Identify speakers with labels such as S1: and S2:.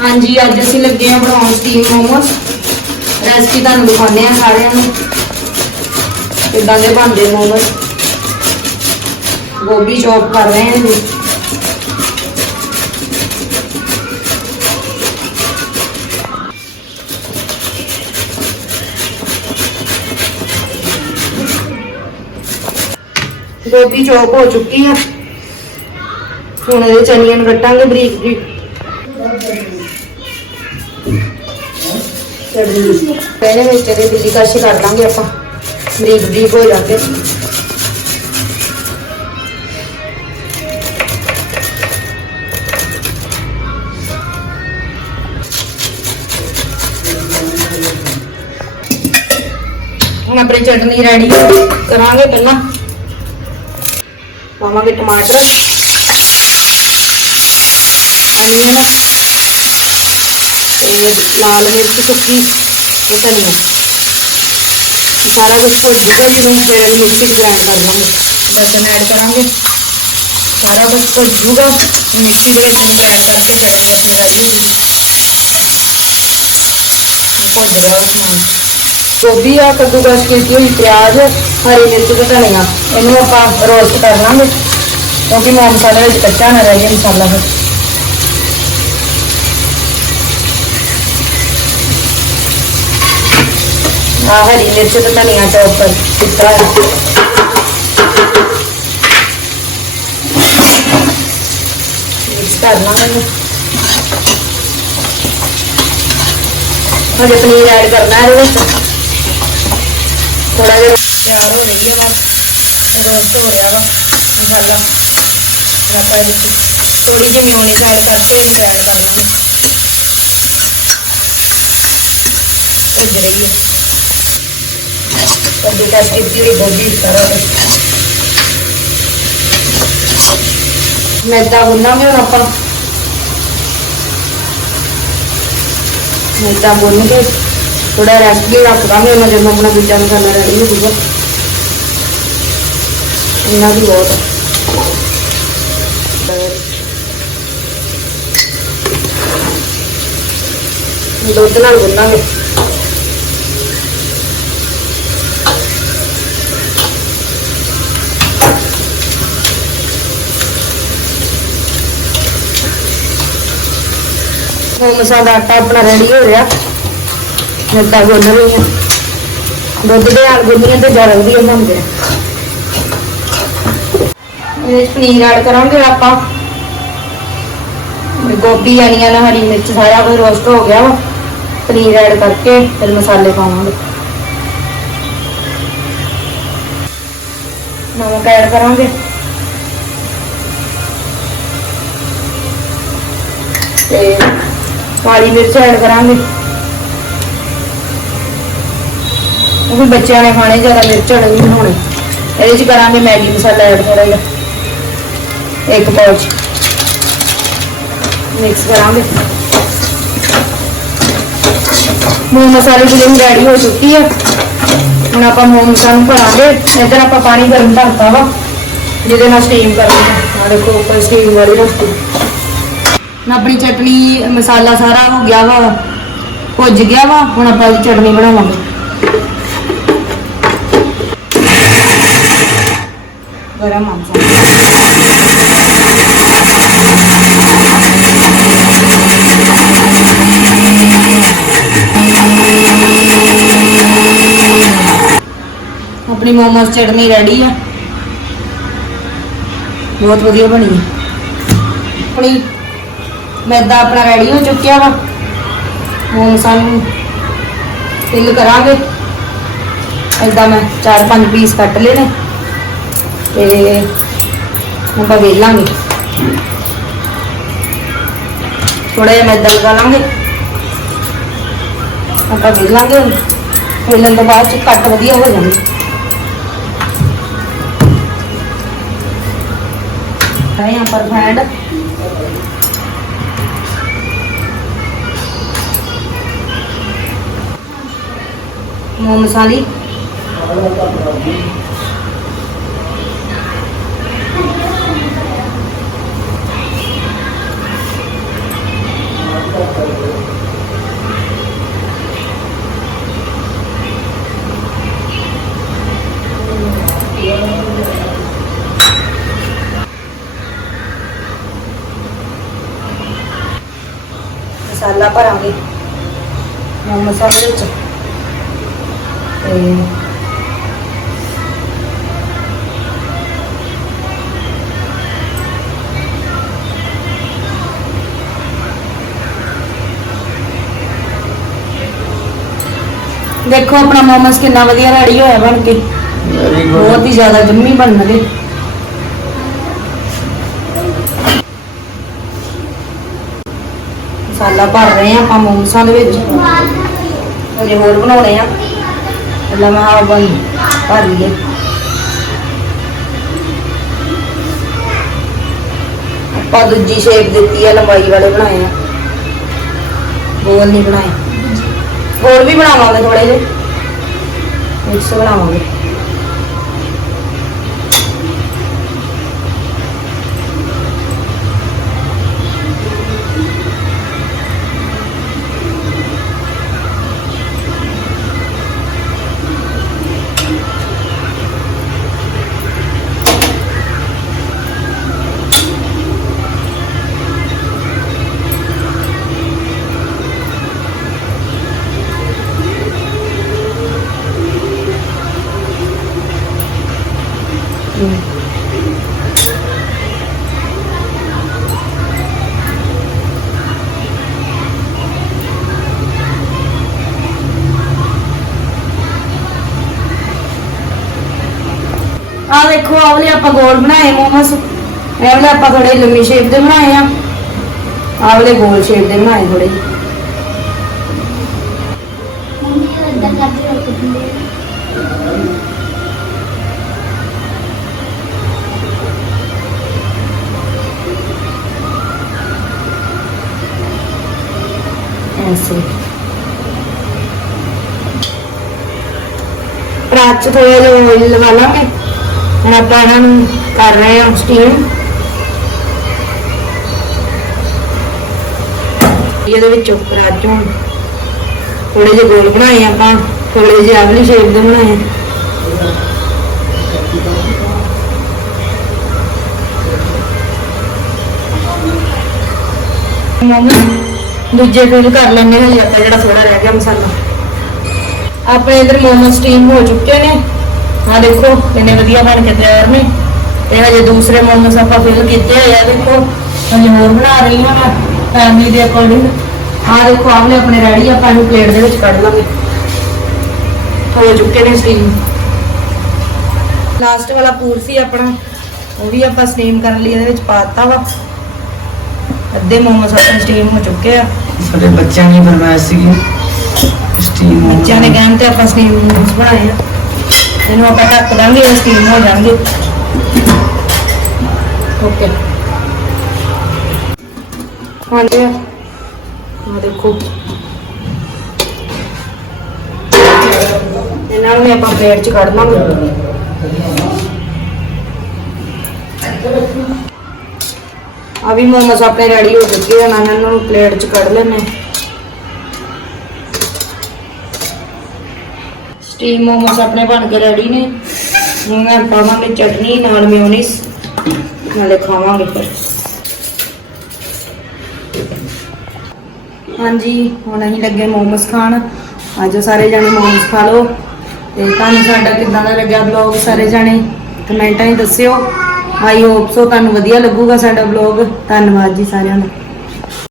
S1: ਹਾਂਜੀ, ਅੱਜ ਅਸੀਂ ਲੱਗੇ ਆ ਬਣਾਉਣ ਸਟੀਮ ਮੋਮੋਸ ਰੈਸਪੀ ਤੁਹਾਨੂੰ ਦਿਖਾਉਂਦੇ ਆ ਸਾਰਿਆਂ ਨੂੰ। ਕਿੱਦਾਂ ਦੇ ਬਣਦੇ ਮੋਮੋਸ ਗੋਭੀ ਚੌਪ ਕਰ ਰਹੇ ਹਾਂ ਜੀ। ਗੋਭੀ ਚੌਪ ਹੋ ਚੁੱਕੀ ਆ। ਹੁਣ ਇਹਦੇ ਚਨੀਆਂ ਨੂੰ ਕੱਟਾਂਗੇ ਬਰੀਕ ਬਰੀਕ ਪਹਿਲੇ ਵਿੱਚ ਇਹਦੇ ਬਿੱਲੀ ਕਾਸ਼ੀ ਕਰ ਲਾਂਗੇ ਆਪਾਂ। ਬਰੀਕ ਬਰੀਕ ਹੋ ਜਾਂਦੇ। ਹੁਣ ਆਪਣੀ ਚਟਨੀ ਰੈਡੀ ਕਰਾਂਗੇ ਪਹਿਲਾਂ। ਪਾਵਾਂਗੇ ਟਮਾਟਰ। ਅਨੀਅਨ ਤੇ ਲਾਲ ਮਿਰਚ ਸੁੱਕੀ ਤੇ ਧਨੀਆ ਸਾਰਾ ਕੁਝ ਭੁੱਜ ਜੂਗਾ ਜਦੋਂ ਫਿਰ ਮਿਕਸੀ 'ਚ ਗ੍ਰਾਈਂਡ ਕਰ ਲਾਂਗੇ ਲਸਣ ਐਡ ਕਰਾਂਗੇ ਸਾਰਾ ਕੁਝ ਭੁੱਜ ਜੂਗਾ ਮਿਕਸੀ ਦੇ ਵਿੱਚ ਨੂੰ ਗ੍ਰਾਈਂਡ ਕਰਕੇ ਚਟਨੀ ਆਪਣੀ ਰੈਡੀ ਹੋ ਜੂਗੀ ਭੁੱਜ ਗਿਆ ਵਾ ਸਮਾਨ ਗੋਭੀ ਆ ਕੱਦੂਕਸ ਕੀਤੀ ਹੋਈ ਪਿਆਜ਼ ਹਰੀ ਮਿਰਚ ਤੇ ਧਨੀਆ ਇਹਨੂੰ ਆਪਾਂ ਰੋਸਟ ਕਰ ਲਾਂਗੇ ਕਿਉਂਕਿ ਮੋਮ ਮਸਾਲੇ ਵਿੱਚ ਕੱਚਾ ਨਾ ਰਹਿ ਜਾਏ ਮਸਾਲਾ ਫਿਰ ਆ ਹਰੀ ਮਿਰਚ ਤੇ ਧਨੀਆ ਚੌਪ ਕਰ ਮਿਕਸ ਕਰ ਲਾਂਗੇ ਹਜੇ ਪਨੀਰ ਐਡ ਕਰਨਾ ਇਹਦੇ ਵਿੱਚ। ਥੋੜਾ ਜਿਹਾ ਤਿਆਰ ਹੋ ਰਹੀ ਹੈ ਵਾ ਰੋਸਟ ਹੋ ਰਿਹਾ ਵਾ। ਮਸਾਲਾ ਆਪਾਂ ਇਹਦੇ ਥੋੜੀ ਜਿਹੀ ਮਿਓਨੀਜ਼ ਐਡ ਕਰਕੇ ਇਹਨੂੰ ਐਡ ਕਰ ਲਾਂਗੇ। ਭੁੱਜ ਰਹੀ ਹੈ। ਕੱਦੂ ਕਸ ਕੀਤੀ ਹੋਈ ਗੋਭੀ ਸਾਰਾ ਕੁਛ। ਮੈਦਾ ਗੁੰਨਾਂਗੇ ਹੁਣ ਆਪਾਂ। ਮੈਦਾ ਗੁੰਨ ਕੇ ਥੋੜਾ ਰੈਸਟ ਲਈ ਰੱਖ ਦਾਂਗੇ, ਉਹਨਾਂ ਜਦੋਂ ਆਪਣਾ ਦੂਜਾ ਮਸਾਲਾ ਰੈਡੀ ਹੋ ਜਾਊਗਾ। ਇੰਨਾ ਵੀ ਬਹੁਤ। ਦੁੱਧ ਨਾਲ ਗੁੰਨਾਂਗੇ। ਹੁਣ ਮਸਾਲਾ ਆਟਾ ਆਪਣਾ ਰੈਡੀ ਹੋ ਰਿਹਾ। ਮੈਦਾ ਗੁੰਨ ਰਹੀ ਹਾਂ। ਦੁੱਧ ਦੇ ਨਾਲ ਗੁੰਨੀਆਂ ਤੇ ਜ਼ਿਆਦਾ ਵਧੀਆ ਬਣਦੇ ਆ। ਇਹਦੇ ਪਨੀਰ ਐਡ ਕਰਾਂਗੇ ਆਪਾਂ। ਗੋਭੀ ਅਨੀਅਨ ਹਰੀ ਮਿਰਚ ਸਾਰਾ ਕੁਝ ਰੋਸਟ ਹੋ ਗਿਆ ਵਾ। ਪਨੀਰ ਐਡ ਕਰਕੇ ਫਿਰ ਮਸਾਲੇ ਪਾਵਾਂਗੇ। ਨਮਕ ਐਡ ਕਰਾਂਗੇ। ਤੇ ਕਾਲੀ ਮਿਰਚ ਐਡ ਕਰਾਂਗੇ। ਉਹ ਵੀ ਬੱਚਿਆਂ ਨੇ ਖਾਣੇ, ਜ਼ਿਆਦਾ ਮਿਰਚ ਵਾਲੇ ਨਹੀਂ ਹੋਣੇ। ਇਹਦੇ ਚ ਕਰਾਂਗੇ ਮੈਗੀ ਮਸਾਲਾ ਐਡ ਥੋੜਾ ਜਿਹਾ। ਇੱਕ ਪਾਉਚ ਮਿਕਸ ਕਰਾਂਗੇ। ਮੂੰਗ ਮਸਾਲੇ ਦੀ ਜਿਹੜੀ ਰੈਡੀ ਹੋ ਚੁੱਕੀ ਆ। ਹੁਣ ਆਪਾਂ ਮੂੰਗ ਮਸਾਲੇ ਨੂੰ ਭਰਾਂਗੇ। ਇੱਧਰ ਆਪਾਂ ਪਾਣੀ ਗਰਮ ਕਰਤਾ ਵਾ। ਜਿਹਦੇ ਨਾਲ ਸਟੀਮ ਕਰਾਂਗੇ ਆ ਦੇਖੋ, ਉੱਪਰ ਸਟੀਮ ਵਾਲੀ ਰੱਖੀ ਹੁਣ ਆਪਣੀ ਚਟਨੀ, ਮਸਾਲਾ ਸਾਰਾ ਹੋ ਗਿਆ ਵਾ, ਭੁੱਜ ਗਿਆ ਵਾ, ਹੁਣ ਆਪਾਂ ਇਹਦੀ ਚਟਨੀ ਬਣਾਵਾਂਗੇ। ਗਰਮ ਮਸਾਲਾ। ਆਪਣੀ ਮੋਮੋਸ ਚਟਨੀ ਰੈਡੀ ਆ। ਬਹੁਤ ਵਧੀਆ ਬਣੀ ਆਪਣੀ ਮੈਦਾ ਆਪਣਾ ਰੈਡੀ ਹੋ ਚੁੱਕਿਆ ਵਾ। ਹੁਣ ਸਾਨੂੰ ਤਿਲ ਕਰਾਂਗੇ। ਇਦਾਂ ਮੈਂ 4-5 ਪੀਸ ਕੱਟ ਲਏ ਨੇ ਤੇ ਹੁਣ ਆਪਾਂ ਵੇਲਾਂਗੇ ਥੋੜਾ ਜਿਹਾ ਮੈਦਾ ਲਗਾ ਲਾਂਗੇ। ਆਪਾਂ ਵੇਲਾਂਗੇ ਵੇਲਣ ਤੋਂ ਬਾਅਦ ਚ ਕੱਟ ਵਧੀਆ ਹੋ ਜਾਣਗੇ। ਆਏ ਆਪਾਂ friend Muhammad Salih masalah apa lagi? mau masalah apa? ਤੇ ਦੇਖੋ ਆਪਣਾ ਮੋਮੋਸ ਕਿੰਨਾ ਵਧੀਆ ਰੈਡੀ ਹੋਇਆ ਬਣ ਕੇ।
S2: ਵੈਰੀ
S1: ਬਹੁਤ ਹੀ ਜ਼ਿਆਦਾ ਜੰਮੀ ਬਣਨਗੇ ਮਸਾਲਾ ਭਰ ਰਹੇ ਆ ਆਪਾਂ ਮੋਮਸਾਂ ਦੇ ਵਿੱਚ। ਅਜੇ ਹੋਰ ਬਣਾਉਣੇ ਆ। ਪਹਿਲਾਂ ਬਣ ਭਰ ਲਈਏ ਆਪਾਂ ਦੂਜੀ ਸ਼ੇਪ ਦਿੱਤੀ ਆ, ਲੰਬਾਈ ਵਾਲੇ ਬਣਾਏ ਆ। ਗੋਲ ਨਹੀਂ ਬਣਾਏ। ਗੋਲ ਵੀ ਬਣਾਵਾਂਗੇ ਥੋੜੇ ਜਿਹੇ। ਮਿਕਸ ਬਣਾਵਾਂਗੇ। ਆ ਦੇਖੋ, ਆਹ ਆਪਾਂ ਗੋਲ ਬਣਾਏ ਮੋਮਸ। ਇਹ ਵਾਲੇ ਆਪਾਂ ਥੋੜੇ ਲੰਮੀ ਸ਼ੇਪ ਦੇ ਬਣਾਏ ਆ। ਆਹ ਵਾਲੇ ਗੋਲ ਸ਼ੇਪ ਦੇ ਬਣਾਏ ਥੋੜੇ ਐਸੇ ਰਾਤ ਚ ਥੋੜਾ ਜਿਹਾ oil ਲਗਾ ਲਾਂਗੇ ਹੁਣ ਆਪਾਂ ਇਹਨਾਂ ਨੂੰ ਕਰ ਰਹੇ ਹਾਂ ਸਟੀਮ ਇਹਦੇ ਵਿੱਚੋਂ ਰਾਤ ਚੋਂ ਥੋੜੇ ਜਿਹੇ ਗੋਲ ਬਣਾਏ ਆਪਾਂ ਥੋੜੇ ਜਿਹੇ ਆਵਲੀ ਸ਼ੇਪ ਦੇ ਬਣਾਏ। ਮੋਮੋ। ਦੂਜੇ ਫਿਲ ਕਰ ਲੈਣੇ ਹਾਂ ਆਪਾਂ ਜਿਹੜਾ ਥੋੜਾ ਰਹਿ ਗਿਆ ਮਸਾਲਾ। ਆਪਣੇ ਇਧਰ ਮੋਮੋ ਸਟੀਮ ਹੋ ਚੁੱਕੇ ਨੇ। ਆ ਦੇਖੋ ਕਿੰਨੇ ਵਧੀਆ ਬਣ ਕੇ ਤਿਆਰ ਨੇ। ਤੇ ਹਜੇ ਦੂਸਰੇ ਮੋਮੋਸ ਆਪਾਂ ਫਿਲ ਕੀਤੇ ਹੋਏ ਆ, ਦੇਖੋ। ਹਜੇ ਹੋਰ ਬਣਾ ਰਹੀ ਹਾਂ ਮੈਂ ਫੈਮਿਲੀ ਦੇ ਅਕੋਰਡਿੰਗ ਆ ਦੇਖੋ ਆਵਲੇ ਆਪਣੇ ਰੈਡੀ ਆਪਾਂ ਇਹਨੂੰ ਪਲੇਟ ਦੇ ਵਿੱਚ ਕੱਢ ਲਾਂਗੇ। ਹੋ ਚੁੱਕੇ ਨੇ ਸਟੀਮ ਲਾਸਟ ਵਾਲਾ ਪੂਰ ਸੀ ਆਪਣਾ, ਉਹ ਵੀ ਆਪਾਂ ਸਟੀਮ ਕਰਨ ਲਈ ਇਹਦੇ ਵਿੱਚ ਪਾਤਾ ਵਾ। ਅੱਧੇ ਮੋਮੋਸ ਆਪਣੇ ਸਟੀਮ ਹੋ ਚੁੱਕੇ ਆ।
S2: ਸਾਡੇ ਬੱਚਿਆਂ ਦੀ ਫਰਮਾਇਸ਼ ਸੀਗੀ ਸਟੀਮ
S1: ਬੱਚਿਆਂ ਦੇ ਕਹਿਣ ਤੇ ਆਪਾਂ ਸਟੀਮ ਨੂਡਲਸ ਬਣਾਏ ਆ। ਇਹਨੂੰ ਆਪਾਂ ਢੱਕ ਦਾਂਗੇ ਇਹ ਸਟੀਮ ਹੋ ਜਾਣਗੇ। ਓਕੇ ਹਾਂਜੀ। ਆ ਦੇਖੋ। ਇਹਨਾਂ ਨੂੰ ਆਪਾਂ ਪਲੇਟ 'ਚ ਕੱਢ ਲਾਂਗੇ ਆ ਵੀ ਮੋਮੋਸ ਆਪਣੇ ਰੈਡੀ ਹੋ ਚੁੱਕੇ ਆ ਇਹਨਾਂ ਨੂੰ ਪਲੇਟ 'ਚ ਕੱਢ ਲੈਣੇ ਸਟੀਮ ਮੋਮੋਸ ਆਪਣੇ ਬਣ ਕੇ ਰੈਡੀ ਨੇ। ਹੁਣ ਮੈਂ ਪਾਵਾਂਗੇ ਚਟਨੀ, ਨਾਲ ਮਿਓਨੀਸ ਨਾਲੇ ਖਾਵਾਂਗੇ ਫਿਰ। ਹਾਂਜੀ, ਹੁਣ ਅਸੀਂ ਲੱਗੇ ਮੋਮੋਸ ਖਾਣ। ਆਜੋ ਸਾਰੇ ਜਾਣੇ ਮੋਮੋਸ ਖਾ ਲਓ। ਤੇ ਤੁਹਾਨੂੰ ਸਾਡਾ ਕਿੱਦਾਂ ਦਾ ਲੱਗਿਆ ਵਲੌਗ ਸਾਰੇ ਜਾਣੇ? ਕਮੈਂਟਾਂ ਹੀ ਦੱਸਿਓ। ਆਈ ਹੋਪ ਸੋ ਤੁਹਾਨੂੰ ਵਧੀਆ ਲੱਗੂਗਾ ਸਾਡਾ ਵਲੌਗ ਧੰਨਵਾਦ ਜੀ ਸਾਰਿਆਂ ਦਾ।